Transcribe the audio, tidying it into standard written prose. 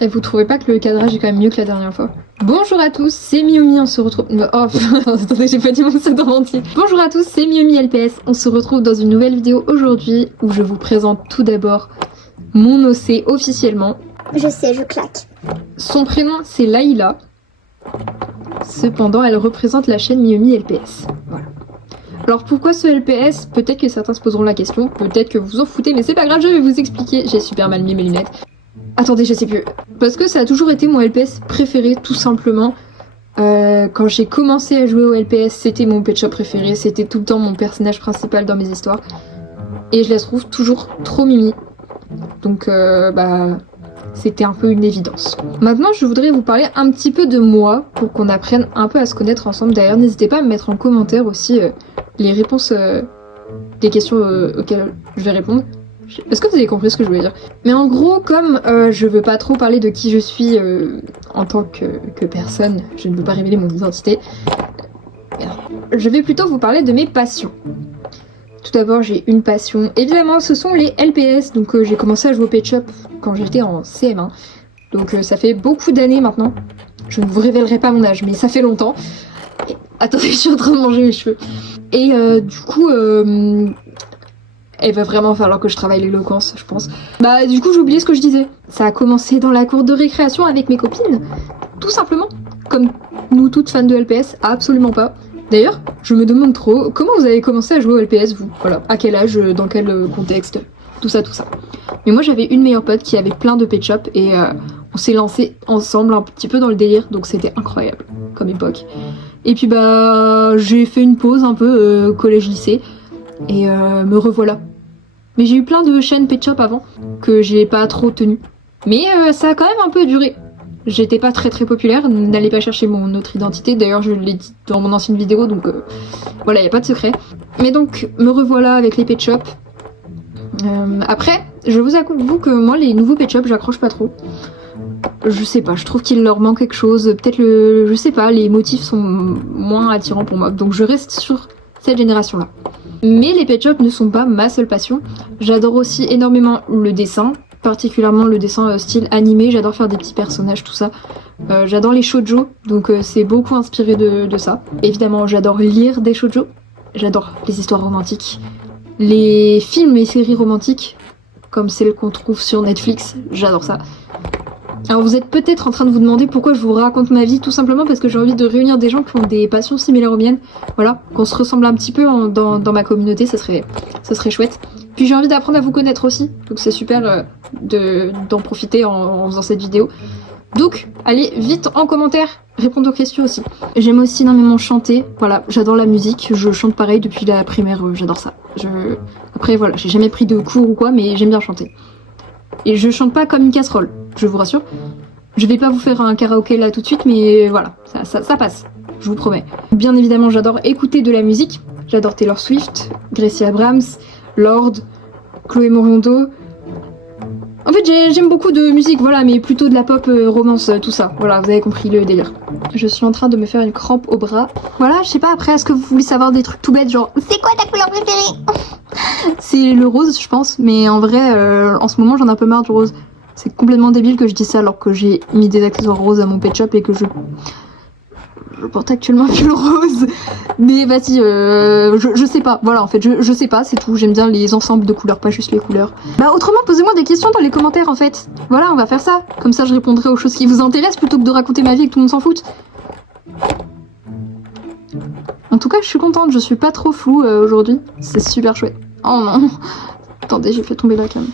Et vous trouvez pas que le cadrage est quand même mieux que la dernière fois? Bonjour à tous, c'est Miyumi, on se retrouve... Oh, attendez, j'ai pas dit mon pseudo entier. Bonjour à tous, c'est Miyumi LPS, on se retrouve dans une nouvelle vidéo aujourd'hui où je vous présente tout d'abord mon OC officiellement. Je sais, je claque. Son prénom c'est Layla. Cependant, elle représente la chaîne Miyumi LPS. Voilà. Alors pourquoi ce LPS? Peut-être que certains se poseront la question, peut-être que vous vous en foutez, mais c'est pas grave, je vais vous expliquer. J'ai super mal mis mes lunettes. Attendez, je sais plus. Parce que ça a toujours été mon LPS préféré, tout simplement. Quand j'ai commencé à jouer au LPS, c'était mon pet shop préféré, c'était tout le temps mon personnage principal dans mes histoires. Et je la trouve toujours trop mimi. Donc, c'était un peu une évidence. Maintenant, je voudrais vous parler un petit peu de moi, pour qu'on apprenne un peu à se connaître ensemble. D'ailleurs, n'hésitez pas à me mettre en commentaire aussi les réponses des questions auxquelles je vais répondre. Est-ce que vous avez compris ce que je voulais dire? Mais en gros, comme je veux pas trop parler de qui je suis en tant que personne, je ne veux pas révéler mon identité, je vais plutôt vous parler de mes passions. Tout d'abord, j'ai une passion. Évidemment, ce sont les LPS. Donc j'ai commencé à jouer au Pet Shop quand j'étais en CM1. Donc ça fait beaucoup d'années maintenant. Je ne vous révélerai pas mon âge, mais ça fait longtemps. Et... Attendez, je suis en train de manger mes cheveux. Et du coup... il va vraiment falloir que je travaille l'éloquence, je pense. Bah du coup j'ai oublié ce que je disais. Ça a commencé dans la cour de récréation avec mes copines. Tout simplement. Comme nous toutes fans de LPS, absolument pas. D'ailleurs, je me demande trop, comment vous avez commencé à jouer au LPS vous? Voilà, à quel âge, dans quel contexte, tout ça. Mais moi j'avais une meilleure pote qui avait plein de pet shop et on s'est lancé ensemble un petit peu dans le délire, donc c'était incroyable comme époque. Et puis bah j'ai fait une pause un peu collège-lycée. Et me revoilà. Mais j'ai eu plein de chaînes Pet Shop avant, que j'ai pas trop tenues. Mais ça a quand même un peu duré. J'étais pas très populaire, n'allez pas chercher mon autre identité, d'ailleurs je l'ai dit dans mon ancienne vidéo, donc voilà, y a pas de secret. Mais donc, me revoilà avec les Pet Shop. Après, je vous avoue que moi, les nouveaux Pet Shop, j'accroche pas trop. Je sais pas, je trouve qu'il leur manque quelque chose, peut-être je sais pas, les motifs sont moins attirants pour moi, donc je reste sur cette génération-là. Mais les pet shops ne sont pas ma seule passion. J'adore aussi énormément le dessin, particulièrement le dessin style animé. J'adore faire des petits personnages, tout ça. J'adore les shoujo, donc c'est beaucoup inspiré de ça. Évidemment, j'adore lire des shoujo. J'adore les histoires romantiques. Les films et séries romantiques, comme celles qu'on trouve sur Netflix, j'adore ça. Alors vous êtes peut-être en train de vous demander pourquoi je vous raconte ma vie, tout simplement parce que j'ai envie de réunir des gens qui ont des passions similaires aux miennes, voilà, qu'on se ressemble un petit peu dans ma communauté, ça serait chouette. Puis j'ai envie d'apprendre à vous connaître aussi, donc c'est super d'en profiter en faisant cette vidéo. Donc allez vite en commentaire, répondre aux questions aussi. J'aime aussi énormément chanter, voilà, j'adore la musique, je chante pareil depuis la primaire, j'adore ça. Après voilà, j'ai jamais pris de cours ou quoi, mais j'aime bien chanter. Et je chante pas comme une casserole, je vous rassure. Je vais pas vous faire un karaoké là tout de suite, mais voilà, ça passe, je vous promets. Bien évidemment, j'adore écouter de la musique. J'adore Taylor Swift, Gracie Abrams, Lorde, Chloé Moriondo. En fait, j'aime beaucoup de musique, voilà, mais plutôt de la pop, romance, tout ça. Voilà, vous avez compris le délire. Je suis en train de me faire une crampe au bras. Voilà, je sais pas, après, est-ce que vous voulez savoir des trucs tout bêtes, genre... C'est quoi ta couleur préférée? C'est le rose, je pense, mais en vrai, en ce moment, j'en ai un peu marre du rose. C'est complètement débile que je dise ça alors que j'ai mis des accessoires roses à mon pet shop et que je porte actuellement un pull rose. Mais vas-y, je sais pas, voilà, en fait, je sais pas, c'est tout. J'aime bien les ensembles de couleurs, pas juste les couleurs. Bah autrement, posez-moi des questions dans les commentaires, en fait. Voilà, on va faire ça. Comme ça, je répondrai aux choses qui vous intéressent plutôt que de raconter ma vie et que tout le monde s'en fout. En tout cas, je suis contente, je suis pas trop floue aujourd'hui. C'est super chouette. Oh non. Attendez, j'ai fait tomber la cam.